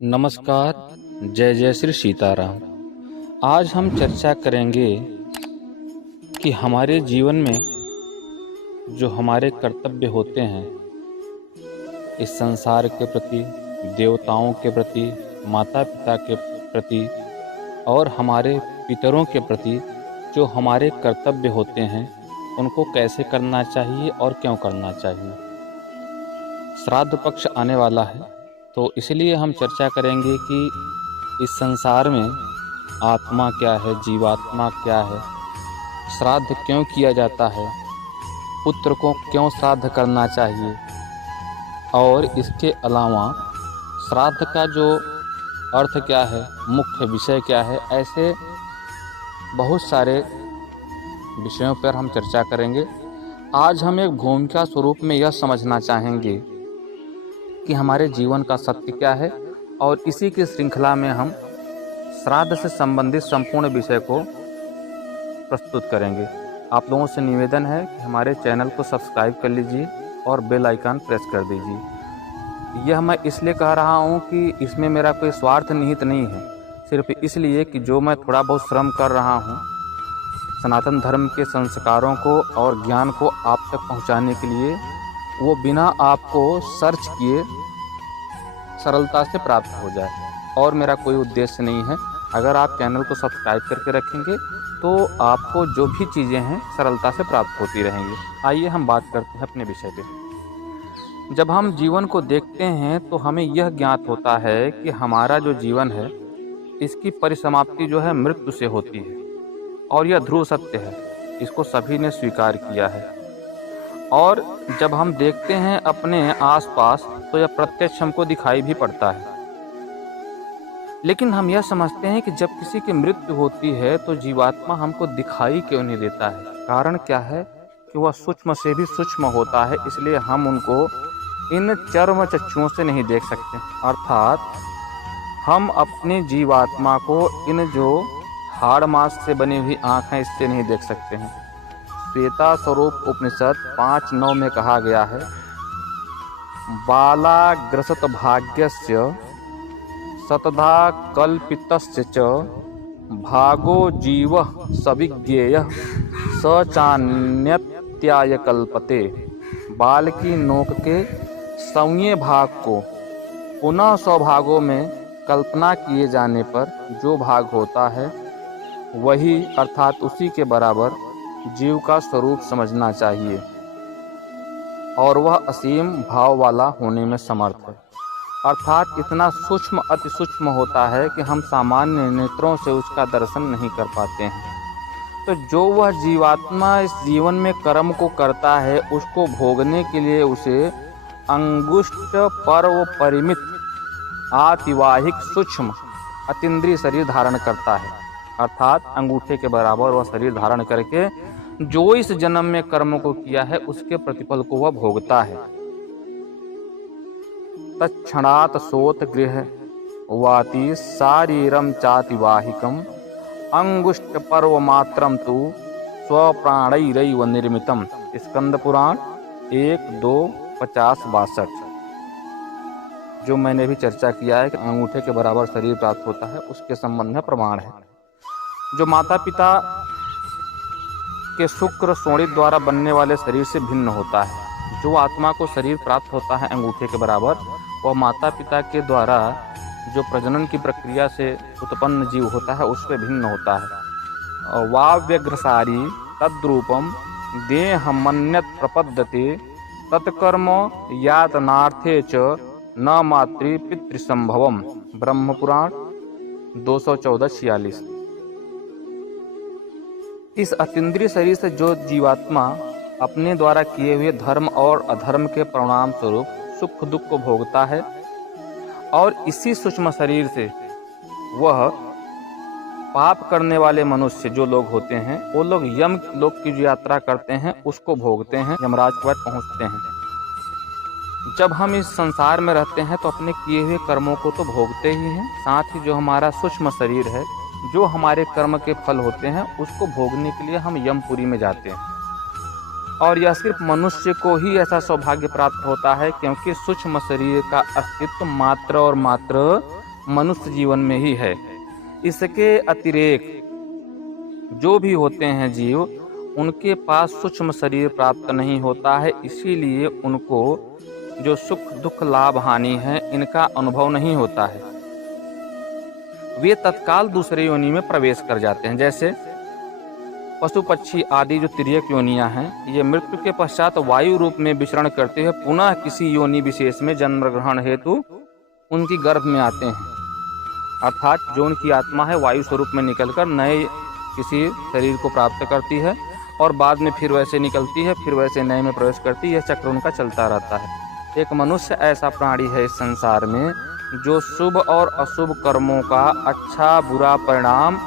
नमस्कार। जय जय श्री सीताराम। आज हम चर्चा करेंगे कि हमारे जीवन में जो हमारे कर्तव्य होते हैं इस संसार के प्रति, देवताओं के प्रति, माता पिता के प्रति और हमारे पितरों के प्रति जो हमारे कर्तव्य होते हैं उनको कैसे करना चाहिए और क्यों करना चाहिए। श्राद्ध पक्ष आने वाला है तो इसलिए हम चर्चा करेंगे कि इस संसार में आत्मा क्या है, जीवात्मा क्या है, श्राद्ध क्यों किया जाता है, पुत्र को क्यों श्राद्ध करना चाहिए और इसके अलावा श्राद्ध का जो अर्थ क्या है, मुख्य विषय क्या है। ऐसे बहुत सारे विषयों पर हम चर्चा करेंगे। आज हम एक भूमिका स्वरूप में यह समझना चाहेंगे कि हमारे जीवन का सत्य क्या है और इसी की श्रृंखला में हम श्राद्ध से संबंधित संपूर्ण विषय को प्रस्तुत करेंगे। आप लोगों से निवेदन है कि हमारे चैनल को सब्सक्राइब कर लीजिए और बेल आइकन प्रेस कर दीजिए। यह मैं इसलिए कह रहा हूँ कि इसमें मेरा कोई स्वार्थ निहित नहीं है, सिर्फ इसलिए कि जो मैं थोड़ा बहुत श्रम कर रहा हूँ सनातन धर्म के संस्कारों को और ज्ञान को आप तक पहुँचाने के लिए, वो बिना आपको सर्च किए सरलता से प्राप्त हो जाए और मेरा कोई उद्देश्य नहीं है। अगर आप चैनल को सब्सक्राइब करके रखेंगे तो आपको जो भी चीज़ें हैं सरलता से प्राप्त होती रहेंगी। आइए हम बात करते हैं अपने विषय पे। जब हम जीवन को देखते हैं तो हमें यह ज्ञात होता है कि हमारा जो जीवन है इसकी परिसमाप्ति जो है मृत्यु से होती है और यह ध्रुव सत्य है, इसको सभी ने स्वीकार किया है। और जब हम देखते हैं अपने आसपास तो यह प्रत्यक्ष हमको दिखाई भी पड़ता है। लेकिन हम यह समझते हैं कि जब किसी की मृत्यु होती है तो जीवात्मा हमको दिखाई क्यों नहीं देता है। कारण क्या है कि वह सूक्ष्म से भी सूक्ष्म होता है, इसलिए हम उनको इन चर्म चक्षुओं से नहीं देख सकते। अर्थात हम अपनी जीवात्मा को इन जो हाड़ मांस से बनी हुई आँख है इससे नहीं देख सकते हैं। श्वेता स्वरूप उपनिषद 5:9 में कहा गया है, बालाग्रसत भाग्यस्य सतधा कल्पितस्य च भागो जीवः सविज्ञेयः स चान्यत्याय कल्पते। बाल की नोक के 100वें भाग को पुनः 100 भागों में कल्पना किए जाने पर जो भाग होता है वही अर्थात उसी के बराबर जीव का स्वरूप समझना चाहिए और वह असीम भाव वाला होने में समर्थ है। अर्थात इतना सूक्ष्म अति सूक्ष्म होता है कि हम सामान्य नेत्रों से उसका दर्शन नहीं कर पाते हैं। तो जो वह जीवात्मा इस जीवन में कर्म को करता है उसको भोगने के लिए उसे अंगुष्ठ पर्व परिमित आतिवाहिक सूक्ष्म अतीन्द्रिय शरीर धारण करता है। अर्थात अंगूठे के बराबर वह शरीर धारण करके जो इस जन्म में कर्म को किया है उसके प्रतिफल को वह भोगता है। तत्क्षणात् सोत गृह वाति शारीरम चातिवाहिकम अंगुष्ठ पर्व मात्रम तु स्वप्राणैरैव निर्मितम। स्कंद पुराण 1:2-50-62। जो मैंने भी चर्चा किया है कि अंगूठे के बराबर शरीर प्राप्त होता है उसके संबंध में प्रमाण है। जो माता पिता के शुक्र शोणित द्वारा बनने वाले शरीर से भिन्न होता है। जो आत्मा को शरीर प्राप्त होता है अंगूठे के बराबर, वह माता पिता के द्वारा जो प्रजनन की प्रक्रिया से उत्पन्न जीव होता है उससे भिन्न होता है। वाव्यग्रसारी तद्रूपम देहमन्यत प्रपद्यते तत्कर्म यातनार्थे च न मातृ पितृसंभवम। ब्रह्म पुराण 214-46। इस अतीन्द्रिय शरीर से जो जीवात्मा अपने द्वारा किए हुए धर्म और अधर्म के परिणाम स्वरूप सुख दुख को भोगता है और इसी सूक्ष्म शरीर से वह पाप करने वाले मनुष्य जो लोग होते हैं वो लोग यम लोक की जो यात्रा करते हैं उसको भोगते हैं, यमराज के पास पहुँचते हैं। जब हम इस संसार में रहते हैं तो अपने किए हुए कर्मों को तो भोगते ही हैं, साथ ही जो हमारा सूक्ष्म शरीर है जो हमारे कर्म के फल होते हैं उसको भोगने के लिए हम यमपुरी में जाते हैं। और यह सिर्फ मनुष्य को ही ऐसा सौभाग्य प्राप्त होता है क्योंकि सूक्ष्म शरीर का अस्तित्व मात्र और मात्र मनुष्य जीवन में ही है। इसके अतिरेक जो भी होते हैं जीव, उनके पास सूक्ष्म शरीर प्राप्त नहीं होता है, इसीलिए उनको जो सुख दुख लाभ हानि है इनका अनुभव नहीं होता है। वे तत्काल दूसरे योनि में प्रवेश कर जाते हैं। जैसे पशु पक्षी आदि जो तिर्यक योनियां हैं, ये मृत्यु के पश्चात वायु रूप में विचरण करते हुए पुनः किसी योनि विशेष में जन्म ग्रहण हेतु उनकी गर्भ में आते हैं। अर्थात जो उनकी आत्मा है वायु स्वरूप में निकलकर नए किसी शरीर को प्राप्त करती है और बाद में फिर वैसे निकलती है, फिर वैसे नए में प्रवेश करती है। यह चक्र उनका चलता रहता है। एक मनुष्य ऐसा प्राणी है इस संसार में जो शुभ और अशुभ कर्मों का अच्छा बुरा परिणाम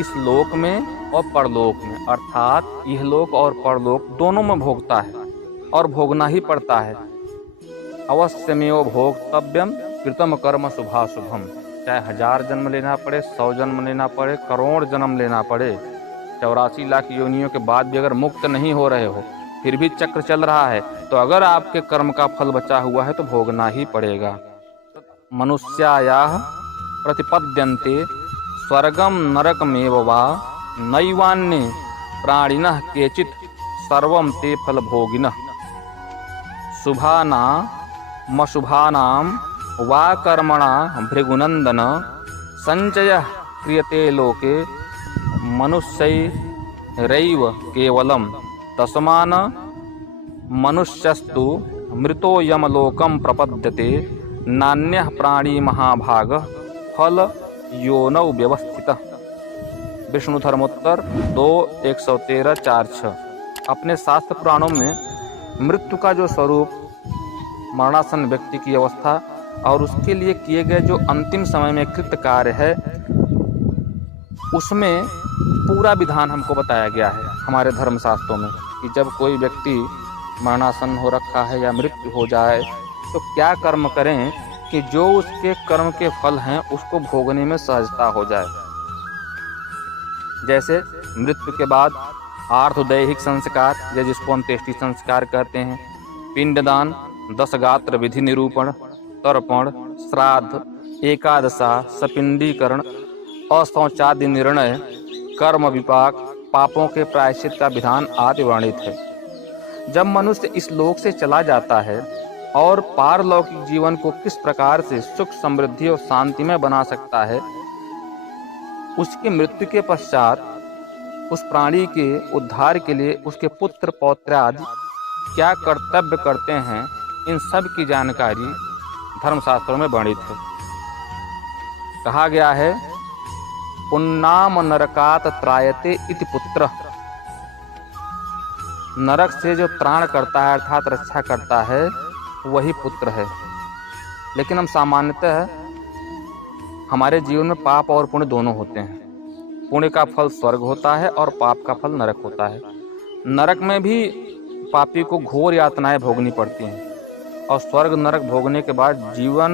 इस लोक में और परलोक में, अर्थात इहलोक और परलोक दोनों में भोगता है और भोगना ही पड़ता है। अवश्यमेव भोक्तव्यम कृतम कर्म शुभाशुभम। चाहे 1000 जन्म लेना पड़े, 100 जन्म लेना पड़े, करोड़ जन्म लेना पड़े, 84 लाख योनियों के बाद भी अगर मुक्त नहीं हो रहे हो, फिर भी चक्र चल रहा है, तो अगर आपके कर्म का फल बचा हुआ है तो भोगना ही पड़ेगा। मनुष्यायाः प्रतिपद्यन्ते स्वर्गम नरकमेव वा नैवान्ये प्राणिनः केचित् सर्वं ते फलभोगिनः। शुभानामशुभानां वा कर्मणा भृगुनन्दन संचयः क्रियते लोके मनुष्यैरैव केवलम् तस्मान् मनुष्यस्तु मृतो यमलोकं प्रपद्यते नान्यः प्राणी महाभागः फल योनौ व्यवस्थितः। विष्णु धर्मोत्तर 2:113-4-6। अपने शास्त्र पुराणों में मृत्यु का जो स्वरूप, मरणासन व्यक्ति की अवस्था और उसके लिए किए गए जो अंतिम समय में कृत कार्य है, उसमें पूरा विधान हमको बताया गया है हमारे धर्मशास्त्रों में कि जब कोई व्यक्ति मरणासन हो रखा है या मृत्यु हो जाए तो क्या कर्म करें कि जो उसके कर्म के फल हैं उसको भोगने में सहजता हो जाए। जैसे मृत्यु के बाद आर्धदैहिक संस्कार या जिसको अंत्येष्टि संस्कार कहते हैं, पिंडदान, 10 गात्र विधि निरूपण, तर्पण, श्राद्ध, एकादशा, सपिंडीकरण, अशौचादि निर्णय, कर्म विपाक, पापों के प्रायश्चित का विधान आदि वर्णित है। जब मनुष्य इस लोक से चला जाता है और पारलौकिक जीवन को किस प्रकार से सुख समृद्धि और शांतिमय बना सकता है, उसकी मृत्यु के पश्चात उस प्राणी के उद्धार के लिए उसके पुत्र पौत्र आदि क्या कर्तव्य करते हैं, इन सब की जानकारी धर्मशास्त्रों में वर्णित है। कहा गया है पुन्नाम नरकात त्रायते इति पुत्र। नरक से जो त्राण करता है अर्थात रक्षा करता है वही पुत्र है। लेकिन हम सामान्यतः हमारे जीवन में पाप और पुण्य दोनों होते हैं। पुण्य का फल स्वर्ग होता है और पाप का फल नरक होता है। नरक में भी पापी को घोर यातनाएं भोगनी पड़ती हैं और स्वर्ग नरक भोगने के बाद जीवन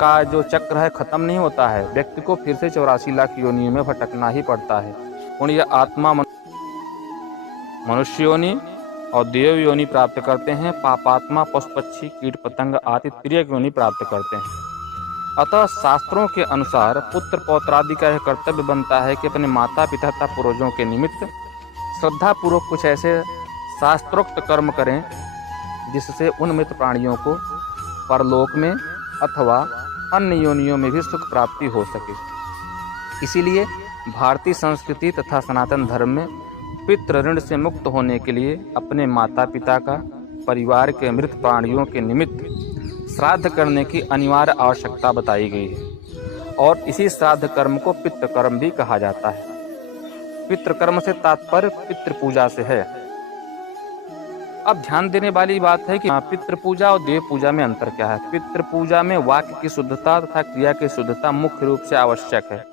का जो चक्र है खत्म नहीं होता है। व्यक्ति को फिर से 84 लाख योनियों में भटकना ही पड़ता है। पुण्य आत्मा मनुष्य योनि और देव योनि प्राप्त करते हैं, पापात्मा पशु पक्षी कीट पतंग आदि तिर्यक योनि प्राप्त करते हैं। अतः शास्त्रों के अनुसार पुत्र पौत्रादि का यह कर्तव्य बनता है कि अपने माता पिता तथा पूर्वजों के निमित्त श्रद्धापूर्वक कुछ ऐसे शास्त्रोक्त कर्म करें जिससे उन मृत प्राणियों को परलोक में अथवा अन्य योनियों में भी सुख प्राप्ति हो सके। इसीलिए भारतीय संस्कृति तथा सनातन धर्म में पितृ ऋण से मुक्त होने के लिए अपने माता पिता का, परिवार के मृत प्राणियों के निमित्त श्राद्ध करने की अनिवार्य आवश्यकता बताई गई है और इसी श्राद्ध कर्म को पितृकर्म भी कहा जाता है। पितृकर्म से तात्पर्य पितृपूजा से है। अब ध्यान देने वाली बात है कि पितृपूजा और देव पूजा में अंतर क्या है। पितृपूजा में वाक्य की शुद्धता तथा क्रिया की शुद्धता मुख्य रूप से आवश्यक है।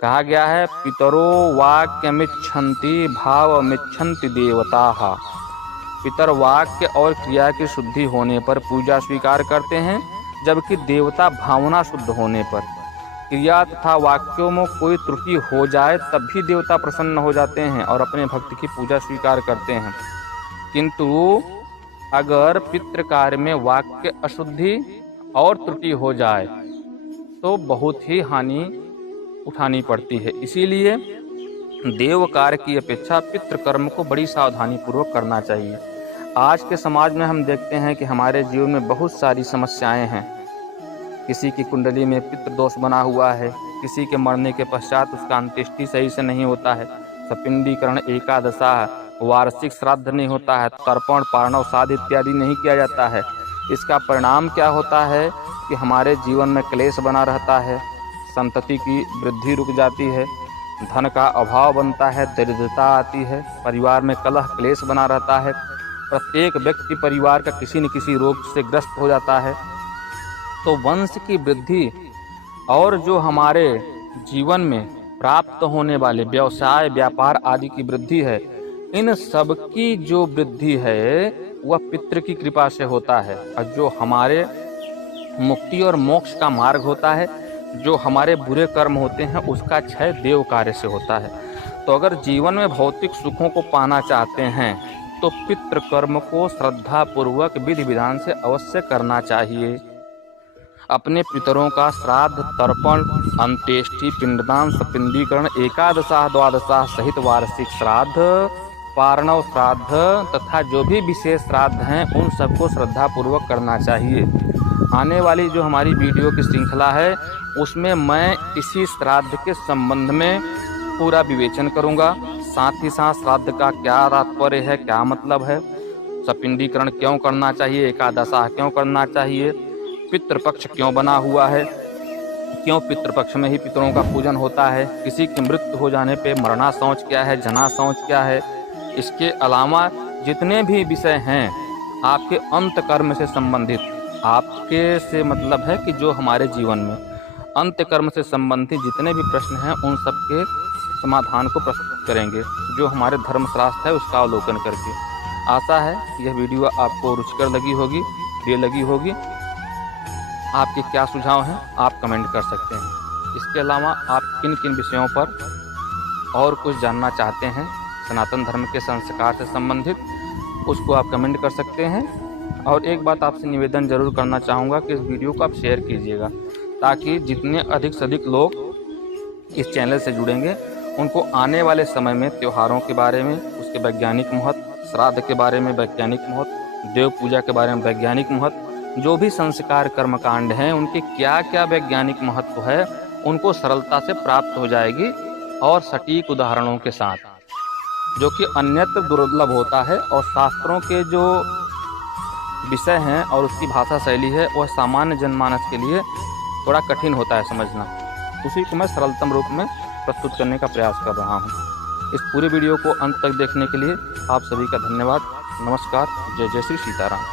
कहा गया है पितरो वाक्यमिच्छन्ति भावमिच्छन्ति देवताः। पितर वाक्य और क्रिया की शुद्धि होने पर पूजा स्वीकार करते हैं, जबकि देवता भावना शुद्ध होने पर। क्रिया तथा वाक्यों में कोई त्रुटि हो जाए तब भी देवता प्रसन्न हो जाते हैं और अपने भक्त की पूजा स्वीकार करते हैं। किंतु अगर पितृ कार्य में वाक्य अशुद्धि और त्रुटि हो जाए तो बहुत ही हानि उठानी पड़ती है। इसीलिए देव कार्य की अपेक्षा पितृकर्म को बड़ी सावधानी पूर्वक करना चाहिए। आज के समाज में हम देखते हैं कि हमारे जीवन में बहुत सारी समस्याएं हैं। किसी की कुंडली में पितृदोष बना हुआ है, किसी के मरने के पश्चात उसका अंत्येष्टि सही से नहीं होता है, सपिंडीकरण, एकादशा, वार्षिक श्राद्ध नहीं होता है, तर्पण, पारणव, श्राद्ध इत्यादि नहीं किया जाता है। इसका परिणाम क्या होता है कि हमारे जीवन में क्लेश बना रहता है, संतति की वृद्धि रुक जाती है, धन का अभाव बनता है, दरिद्रता आती है, परिवार में कलह क्लेश बना रहता है, प्रत्येक व्यक्ति परिवार का किसी न किसी रोग से ग्रस्त हो जाता है। तो वंश की वृद्धि और जो हमारे जीवन में प्राप्त होने वाले व्यवसाय, व्यापार आदि की वृद्धि है, इन सब की जो वृद्धि है वह पितृ की कृपा से होता है। और जो हमारे मुक्ति और मोक्ष का मार्ग होता है, जो हमारे बुरे कर्म होते हैं, उसका क्षय देव कार्य से होता है। तो अगर जीवन में भौतिक सुखों को पाना चाहते हैं तो पितृ कर्म को श्रद्धा पूर्वक विधि विधान से अवश्य करना चाहिए। अपने पितरों का श्राद्ध, तर्पण, अंत्येष्टि, पिंडदान, सपिंडीकरण, एकादशा, द्वादशा सहित वार्षिक श्राद्ध, पारणव श्राद्ध तथा जो भी विशेष श्राद्ध हैं उन सबको श्रद्धा पूर्वक करना चाहिए। आने वाली जो हमारी वीडियो की श्रृंखला है उसमें मैं इसी श्राद्ध के संबंध में पूरा विवेचन करूंगा। साथ ही साथ श्राद्ध का क्या तात्पर्य है, क्या मतलब है, सपिंडीकरण क्यों करना चाहिए, एकादशा क्यों करना चाहिए, पितृपक्ष क्यों बना हुआ है, क्यों पितृपक्ष में ही पितरों का पूजन होता है, किसी की मृत्यु हो जाने पे मरना शौच क्या है, जना शौच क्या है। इसके अलावा जितने भी विषय हैं आपके अंत कर्म से संबंधित, आपके से मतलब है कि जो हमारे जीवन में अंत्य कर्म से संबंधित जितने भी प्रश्न हैं उन सब के समाधान को प्रस्तुत करेंगे, जो हमारे धर्मशास्त्र है उसका अवलोकन करके। आशा है यह वीडियो आपको रुचिकर लगी होगी, प्रिय लगी होगी। आपके क्या सुझाव हैं आप कमेंट कर सकते हैं। इसके अलावा आप किन किन विषयों पर और कुछ जानना चाहते हैं सनातन धर्म के संस्कार से संबंधित, उसको आप कमेंट कर सकते हैं। और एक बात आपसे निवेदन जरूर करना चाहूँगा कि इस वीडियो को आप शेयर कीजिएगा, ताकि जितने अधिक से अधिक लोग इस चैनल से जुड़ेंगे उनको आने वाले समय में त्योहारों के बारे में, उसके वैज्ञानिक महत्व, श्राद्ध के बारे में वैज्ञानिक महत्व, देव पूजा के बारे में वैज्ञानिक महत्व, जो भी संस्कार कर्मकांड हैं उनके क्या क्या वैज्ञानिक महत्व है उनको सरलता से प्राप्त हो जाएगी और सटीक उदाहरणों के साथ, जो कि अन्यत्र दुर्लभ होता है। और शास्त्रों के जो विषय हैं और उसकी भाषा शैली है वह सामान्य जनमानस के लिए थोड़ा कठिन होता है समझना। उसी को मैं सरलतम रूप में प्रस्तुत करने का प्रयास कर रहा हूँ। इस पूरे वीडियो को अंत तक देखने के लिए आप सभी का धन्यवाद। नमस्कार। जय जय श्री सीताराम।